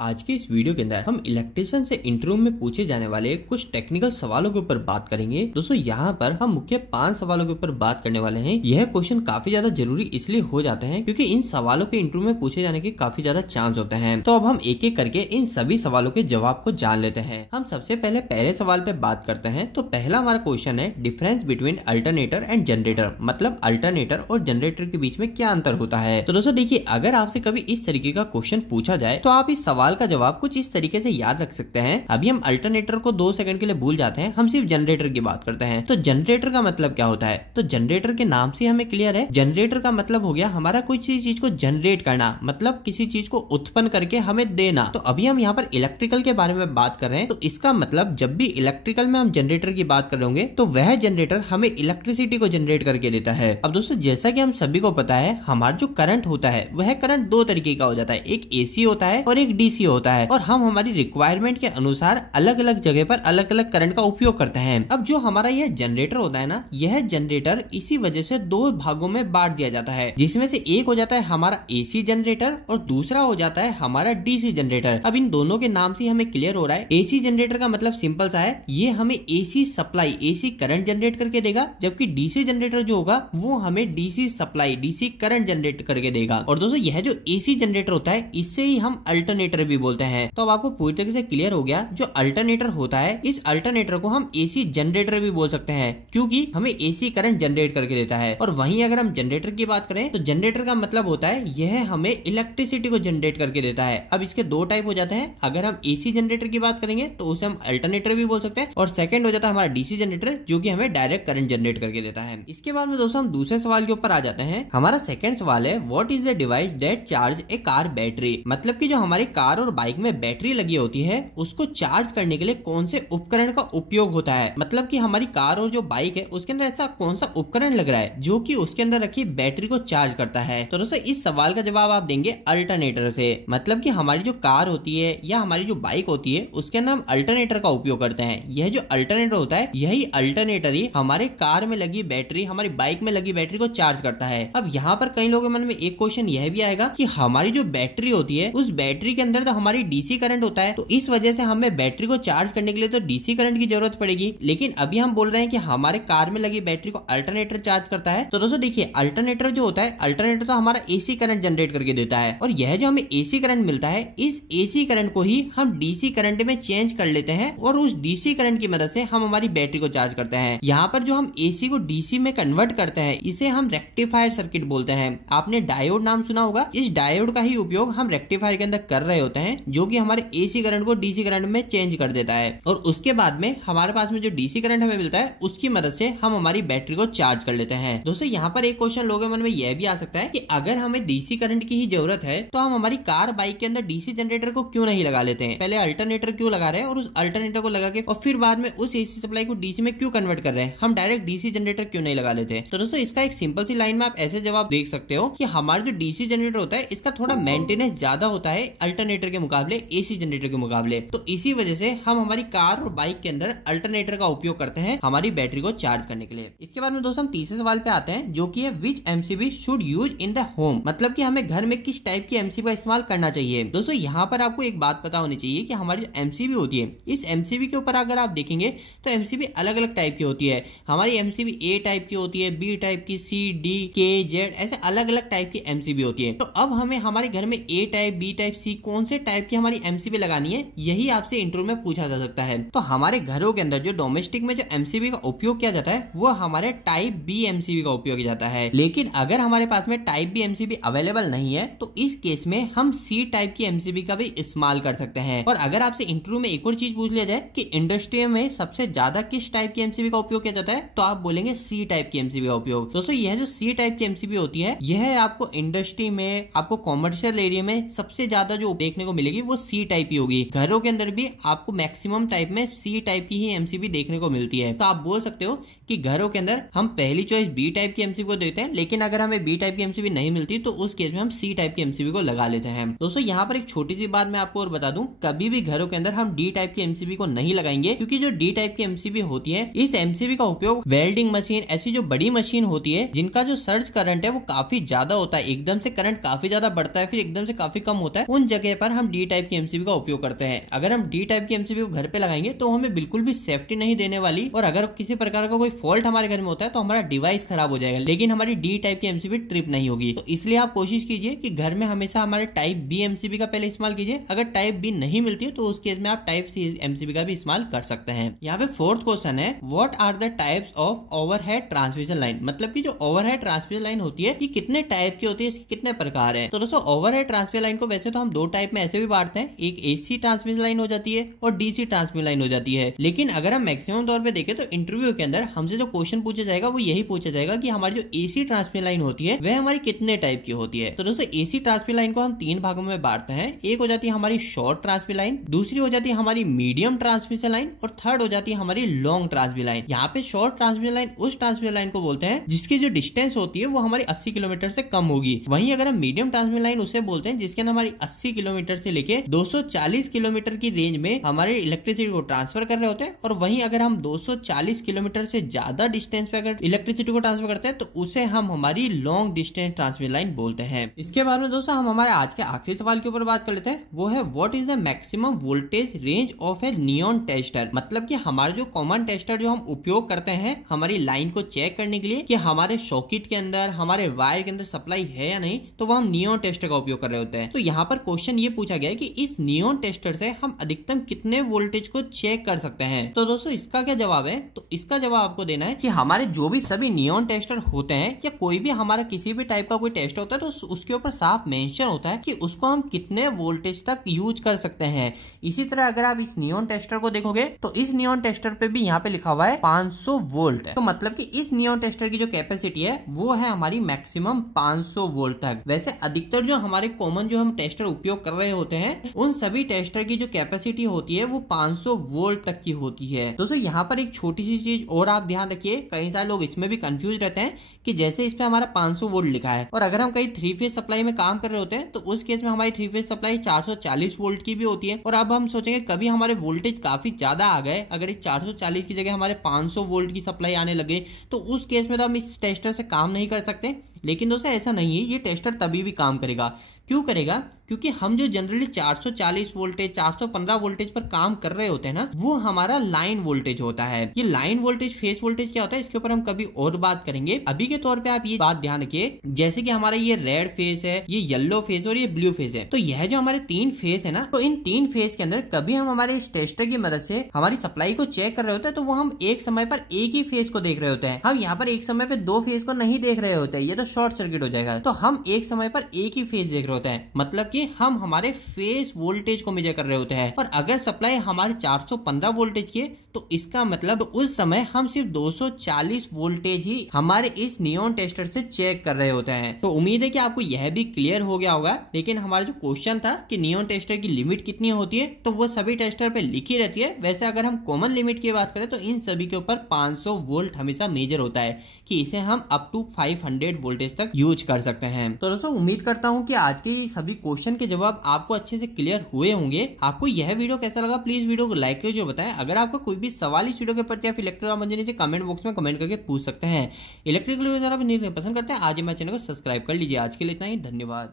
आज के इस वीडियो के अंदर हम इलेक्ट्रिशियन से इंटरव्यू में पूछे जाने वाले कुछ टेक्निकल सवालों के ऊपर बात करेंगे। दोस्तों यहाँ पर हम मुख्य 5 सवालों के ऊपर बात करने वाले हैं। यह क्वेश्चन काफी ज्यादा जरूरी इसलिए हो जाते हैं क्योंकि इन सवालों के इंटरव्यू में पूछे जाने के काफी ज्यादा चांस होते हैं। तो अब हम एक एक करके इन सभी सवालों के जवाब को जान लेते हैं। हम सबसे पहले सवाल पे बात करते हैं। तो पहला हमारा क्वेश्चन है difference between alternator and generator, मतलब अल्टरनेटर और जनरेटर के बीच में क्या अंतर होता है। तो दोस्तों देखिए, अगर आपसे कभी इस तरीके का क्वेश्चन पूछा जाए तो आप इस सवाल का जवाब कुछ इस तरीके से याद रख सकते हैं। अभी हम अल्टरनेटर को 2 सेकंड के लिए भूल जाते हैं, हम सिर्फ जनरेटर की बात करते हैं। तो जनरेटर का मतलब क्या होता है, तो जनरेटर के नाम से हमें क्लियर है। जनरेटर का मतलब हो गया हमारा किसी चीज को जनरेट करना, मतलब किसी चीज को उत्पन्न करके हमें देना। तो अभी हम यहाँ पर इलेक्ट्रिकल के बारे में बात कर रहे हैं, तो इसका मतलब जब भी इलेक्ट्रिकल में हम जनरेटर की बात कर रहे होंगे तो वह जनरेटर हमें इलेक्ट्रिसिटी को जनरेट करके देता है। अब दोस्तों जैसा कि हम सभी को पता है, हमारा जो करंट होता है वह करंट 2 तरीके का हो जाता है, एक एसी होता है और एक डीसी होता है। और हम हमारी रिक्वायरमेंट के अनुसार अलग अलग जगह पर अलग अलग करंट का उपयोग करते हैं। अब जो हमारा यह जनरेटर होता है ना, यह जनरेटर इसी वजह से 2 भागों में बांट दिया जाता है, जिसमें से एक हो जाता है हमारा एसी जनरेटर और दूसरा हो जाता है हमारा डीसी जनरेटर। अब इन दोनों के नाम से हमें क्लियर हो रहा है, एसी जनरेटर का मतलब सिंपल सा है, ये हमें AC supply, AC current generate करके देगा, जबकि डीसी जनरेटर जो होगा वो हमें DC supply, DC current generate करके देगा। और दोस्तों यह जो एसी जनरेटर होता है इससे ही हम अल्टरनेटर भी बोलते हैं। तो अब आपको पूरी तरीके से क्लियर हो गया, जो अल्टरनेटर होता है इस अल्टरनेटर को हम एसी जनरेटर भी बोल सकते हैं, क्योंकि हमें एसी करंट जनरेट करके देता है। और वहीं अगर हम जनरेटर की बात करें तो जनरेटर का मतलब होता है यह हमें इलेक्ट्रिसिटी को जनरेट करके देता है। अब इसके 2 टाइप हो जाते हैं, अगर हम एसी जनरेटर की बात करेंगे तो उसे हम अल्टरनेटर भी बोल सकते हैं, और सेकंड हो जाता है हमारा डीसी जनरेटर जो कि हमें डायरेक्ट करंट जनरेट करके देता है। इसके बाद में दोस्तों हम दूसरे सवाल के ऊपर आ जाते हैं। हमारा सेकंड सवाल है what is the device that charge A car battery, मतलब कि जो हमारी कार और बाइक में बैटरी लगी होती है उसको चार्ज करने के लिए कौन से उपकरण का उपयोग होता है। मतलब कि हमारी कार और जो बाइक है उसके अंदर ऐसा कौन सा उपकरण लग रहा है जो कि उसके अंदर रखी बैटरी को चार्ज करता है। तो दोस्तों इस सवाल का जवाब आप देंगे अल्टरनेटर से, मतलब कि हमारी जो कार होती है या हमारी जो बाइक होती है उसके अंदर हम अल्टरनेटर का उपयोग करते हैं। यह जो अल्टरनेटर होता है यही अल्टरनेटर ही हमारे कार में लगी बैटरी, हमारी बाइक में लगी बैटरी को चार्ज करता है। अब यहाँ पर कई लोगों के मन में एक क्वेश्चन यह भी आएगा कि हमारी जो बैटरी होती है उस बैटरी के अंदर तो हमारी डीसी करंट होता है, तो इस वजह से हमें बैटरी को चार्ज करने के लिए तो डीसी करंट की जरूरत पड़ेगी। लेकिन अभी हम बोल रहे हैं कि हमारे कार में लगी बैटरी को अल्टरनेटर चार्ज करता है। तो दोस्तों देखिए, अल्टरनेटर जो होता है, अल्टरनेटर तो हमारा एसी करंट जनरेट करके देता है, और यह जो हमें एसी करंट मिलता है इस एसी करंट को ही हम डीसी करंट में चेंज कर लेते हैं, और उस डीसी करंट की मदद से हम हमारी बैटरी को चार्ज करते हैं। यहाँ पर जो हम एसी को डीसी में कन्वर्ट करते हैं इसे हम रेक्टिफायर सर्किट बोलते हैं। आपने डायोड नाम सुना होगा, इस डायोड का ही उपयोग हम रेक्टिफायर के अंदर कर रहे होते हैं, जो कि हमारे एसी करंट को डीसी करंट में चेंज कर देता है। और उसके बाद में हमारे पास में जो डीसी करंट हमें मिलता है उसकी मदद से हम हमारी बैटरी को चार्ज कर लेते हैं। दोस्तों यहाँ पर एक क्वेश्चन लोगों के मन में यह भी आ सकता है कि अगर हमें डीसी करंट की ही जरूरत है तो हम हमारी कार बाइक के अंदर डीसी जनरेटर को क्यों नहीं लगा लेते हैं, पहले अल्टरनेटर क्यों लगा रहे हैं और उस अल्टरनेटर को लगा के और फिर बाद में उस एसी सप्लाई को डीसी में क्यों कन्वर्ट कर रहे हैं, हम डायरेक्ट डीसी जनरेटर क्यों नहीं लगा लेते। तो दोस्तों इसका एक सिंपल सी लाइन में आप ऐसे जवाब देख सकते हो कि हमारा जो डीसी जनरेटर होता है इसका थोड़ा मेंटेनेंस ज्यादा होता है अल्टरनेटर के मुकाबले, एसी जनरेटर के मुकाबले। तो इसी वजह से हम हमारी कार और बाइक के अंदर अल्टरनेटर का उपयोग करते हैं हमारी बैटरी को चार्ज करने के लिए। इसके बाद में दोस्तों हम तीसरे सवाल पे आते हैं, जो कि है which MCB should use in the home, मतलब कि हमें घर में किस टाइप की एमसीबी का इस्तेमाल करना चाहिए। दोस्तों यहाँ पर आपको एक बात पता होनी चाहिए कि हमारी जो एमसीबी होती है इस एमसीबी के ऊपर अगर आप देखेंगे तो एमसीबी अलग अलग टाइप की होती है। हमारी एमसीबी ए टाइप की होती है, बी टाइप की, सी, डी, के, जेड, ऐसे अलग अलग टाइप की एमसीबी होती है। तो अब हमें हमारे घर में ए टाइप, बी टाइप, सी कौन से टाइप की हमारी एमसीबी लगानी है, यही आपसे इंटरव्यू में पूछा जा सकता है। तो हमारे घरों के अंदर जो डोमेस्टिक में जो एमसीबी का उपयोग किया जाता है वो हमारे टाइप बी एमसीबी का उपयोग किया जाता है। लेकिन अगर हमारे पास में टाइप बी एमसीबी अवेलेबल नहीं है तो इस केस में हम सी टाइप की एमसीबी का भी इस्तेमाल कर सकते हैं। और अगर आपसे इंटरव्यू में एक और चीज पूछ लिया जाए कि इंडस्ट्री में सबसे ज्यादा किस टाइप की एमसीबी का उपयोग किया जाता है, तो आप बोलेंगे सी टाइप की एमसीबी का उपयोग। दोस्तों यह जो सी टाइप की एमसीबी होती है यह आपको इंडस्ट्री में, आपको कॉमर्शियल एरिया में सबसे ज्यादा जो देखने को मिलेगी वो सी टाइप की होगी। घरों के अंदर भी आपको मैक्सिमम टाइप में सी टाइप की ही एमसीबी देखने को मिलती है। तो आप बोल सकते हो कि घरों के अंदर हम पहली चॉइस बी टाइप की एमसीबी को देते हैं, लेकिन अगर हमें बी टाइप की एमसीबी नहीं मिलती तो उस केस में हम सी टाइप की एमसीबी को लगा लेते हैं। दोस्तों यहाँ पर एक छोटी सी बात मैं आपको और बता दूं, कभी भी घरों के अंदर हम डी टाइप की एमसीबी को नहीं लगाएंगे, क्योंकि जो डी टाइप की एमसीबी होती है इस एमसीबी का उपयोग वेल्डिंग मशीन, ऐसी जो बड़ी मशीन होती है जिनका जो सर्ज करंट है वो काफी ज्यादा होता है, एकदम से करंट काफी ज्यादा बढ़ता है फिर एकदम से काफी कम होता है, उन जगह पर हम डी टाइप की एमसीबी का उपयोग करते हैं। अगर हम डी टाइप की एमसीबी को घर पे लगाएंगे तो हमें बिल्कुल भी सेफ्टी नहीं देने वाली, और अगर किसी प्रकार का कोई फॉल्ट हमारे घर में होता है तो हमारा डिवाइस खराब हो जाएगा, लेकिन हमारी डी टाइप की एमसीबी ट्रिप नहीं होगी। तो इसलिए आप कोशिश कीजिए कि घर में हमेशा हमारे टाइप बी एमसीबी का पहले इस्तेमाल कीजिए। अगर टाइप बी नहीं मिलती है तो उस केस में आप टाइप सी एमसीबी का भी इस्तेमाल कर सकते हैं। यहाँ पे फोर्थ क्वेश्चन है, what are the types of overhead transmission line. मतलब कि जो ओवरहेड ट्रांसमिशन लाइन होती है ये कितने टाइप की होती है, इसके कितने प्रकार है। तो दोस्तों ओवरहेड ट्रांसमिशन लाइन को वैसे तो हम दो टाइप में ऐसे भी बांटते हैं, एक एसी ट्रांसमिशन लाइन हो जाती है और डीसी ट्रांसमिशन लाइन हो जाती है। लेकिन अगर हम मैक्सिमम तौर पे देखें तो इंटरव्यू के अंदर हमसे जो क्वेश्चन पूछा जाएगा वो यही पूछा जाएगा कि हमारी जो एसी ट्रांसमिशन लाइन होती है वह हमारी कितने टाइप की होती है। तो दोस्तों एसी ट्रांसमिशन लाइन को हम तीन भागों में बांटते हैं। एक हो जाती है हमारी शॉर्ट ट्रांसमिशन लाइन, दूसरी हो जाती है हमारी मीडियम ट्रांसमिशन लाइन और थर्ड हो जाती है हमारी लॉन्ग ट्रांसमिशन लाइन। यहाँ पे शॉर्ट ट्रांसमिशन लाइन उस ट्रांसमिशन लाइन को बोलते हैं जिसकी जो डिस्टेंस होती है वो हमारी 80 किलोमीटर से कम होगी। वहीं अगर हम मीडियम ट्रांसमिशन लाइन उसे बोलते हैं जिसके अंदर हमारी 80 किलोमीटर से लेके 240 किलोमीटर की रेंज में हमारे इलेक्ट्रिसिटी को ट्रांसफर कर रहे होते हैं। और वहीं अगर हम 240 किलोमीटर से ज्यादा डिस्टेंस पे अगर इलेक्ट्रिसिटी को ट्रांसफर करते हैं तो उसे हम हमारी लॉन्ग डिस्टेंस ट्रांसमिशन लाइन बोलते हैं। इसके बाद में दोस्तों हम हमारे आज के आखिरी सवाल के ऊपर बात कर लेते हैं, वो है what is the maximum voltage range of A neon tester. मतलब कि हमारा जो कॉमन टेस्टर जो हम उपयोग करते हैं हमारी लाइन को चेक करने के लिए कि हमारे सॉकेट के अंदर हमारे वायर के अंदर सप्लाई है या नहीं, तो वो हम नियॉन टेस्टर का उपयोग कर रहे होते हैं। तो यहाँ पर क्वेश्चन ये पूछा गया है कि इस नियॉन टेस्टर से हम अधिकतम कितने वोल्टेज को चेक कर सकते हैं। तो दोस्तों इसका क्या जवाब है, तो इसका जवाब आपको देना है कि हमारे जो भी सभी नियॉन टेस्टर होते हैं या कोई भी हमारा किसी भी टाइप का कोई टेस्ट होता है तो उसके ऊपर साफ मेंशन होता है कि उसको हम कितने वोल्टेज तक यूज कर सकते हैं। इसी तरह अगर आप इस नियॉन टेस्टर को देखोगे तो इस नियॉन टेस्टर पे भी यहाँ पे लिखा हुआ है 500 वोल्ट। तो मतलब कि इस नियॉन टेस्टर की जो कैपेसिटी है वो है हमारी मैक्सिमम 500 वोल्ट तक। वैसे अधिकतर जो हमारे कॉमन जो हम टेस्टर उपयोग कर रहे होते हैं उन सभी टेस्टर की जो कैपेसिटी होती है वो 500 वोल्ट तक की होती है। दोस्तों यहाँ पर एक छोटी सी चीज और आप ध्यान रखिए, कई सारे लोग इसमें भी कंफ्यूज रहते हैं कि जैसे इस पे हमारा 500 वोल्ट लिखा है और अगर हम कहीं 3 फेज सप्लाई में काम कर रहे होते हैं तो उस केस में हमारी 3 फेज सप्लाई 440 वोल्ट की भी होती है। और अब हम सोचेंगे कभी हमारे वोल्टेज काफी ज्यादा आ गए, अगर इस 440 की जगह हमारे 500 वोल्ट की सप्लाई आने लगे तो उस केस में तो हम इस टेस्टर से काम नहीं कर सकते। लेकिन दोस्तों ऐसा नहीं है, ये टेस्टर तभी भी काम करेगा। क्यों करेगा? क्योंकि हम जो जनरली 440 वोल्टेज 415 वोल्टेज पर काम कर रहे होते हैं ना वो हमारा लाइन वोल्टेज होता है। ये लाइन वोल्टेज फेस वोल्टेज क्या होता है इसके ऊपर हम कभी और बात करेंगे। अभी के तौर पे आप ये बात ध्यान रखिए, जैसे कि हमारा ये रेड फेस है, ये येलो फेस और ये ब्लू फेस है, तो यह जो हमारे 3 फेस है ना, तो इन 3 फेस के अंदर कभी हम हमारे इस टेस्टर की मदद से हमारी सप्लाई को चेक कर रहे होते हैं तो वो हम एक समय पर एक ही फेस को देख रहे होते हैं। हम यहाँ पर एक समय पर 2 फेस को नहीं देख रहे होते हैं, ये तो शॉर्ट सर्किट हो जाएगा। तो हम एक समय पर एक ही फेस देख रहे होते हैं, मतलब कि हम हमारे फेस वोल्टेज को मेजर कर रहे होते हैं। और अगर सप्लाई हमारे 415 वोल्टेज की है तो इसका मतलब उस समय हम सिर्फ 240 वोल्टेज ही हमारे इस नियॉन टेस्टर से चेक कर रहे होते हैं। तो उम्मीद है कि आपको यह भी क्लियर हो गया होगा। लेकिन हमारा जो क्वेश्चन था कि नियॉन टेस्टर की लिमिट कितनी होती है तो वो सभी टेस्टर पे लिखी रहती है। वैसे अगर हम कॉमन लिमिट की बात करें तो इन सभी के ऊपर 500 वोल्ट हमेशा मेजर होता है कि इसे हम अप टू 500 वोल्टेज तक यूज कर सकते हैं। तो दोस्तों उम्मीद करता हूँ कि आज के सभी क्वेश्चन के जवाब आपको अच्छे से क्लियर हुए होंगे। आपको यह वीडियो कैसा लगा प्लीज वीडियो को लाइक करिए, जो बताएं। अगर आपको कोई भी सवाल इस वीडियो के प्रति या फिर इलेक्ट्रिकल इंजीनियरिंग से कमेंट बॉक्स में कमेंट करके पूछ सकते हैं। इलेक्ट्रिकल वीडियो अगर आप नहीं पसंद करते हैं आज हमारे चैनल को सब्सक्राइब कर लीजिए। आज के लिए इतना ही, धन्यवाद।